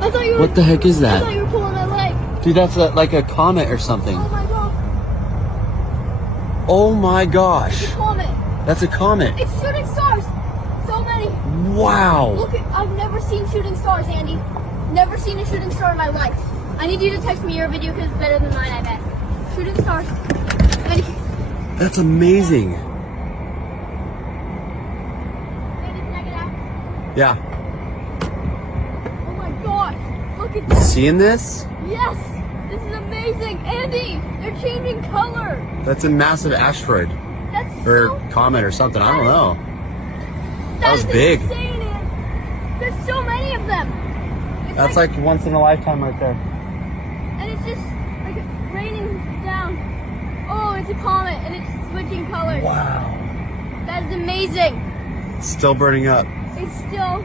I thought you were. What the heck is I thought that? you were pulling my leg. Dude, that's like a comet or something. Oh my god. Oh my It's gosh. a comet. That's a comet. It's shooting stars. So many. Wow. Look, I've never seen shooting stars, Andy. Never seen a shooting star in my life. I need you to text me your video because it's better than mine, I bet. Shooting stars. Andy, That's amazing. Andy, can I get out? Yeah. Oh my gosh. Look at this. Seeing this? Yes. This is amazing. Andy, they're changing color. That's a massive asteroid. That's Or so... comet or something. I don't know. That was is big. Insane, Andy. There's so many of them. It's That's like once in a lifetime right there. And it's just like raining down. Oh, it's a comet and it's switching colors. Wow. That is amazing. It's still burning up. It's still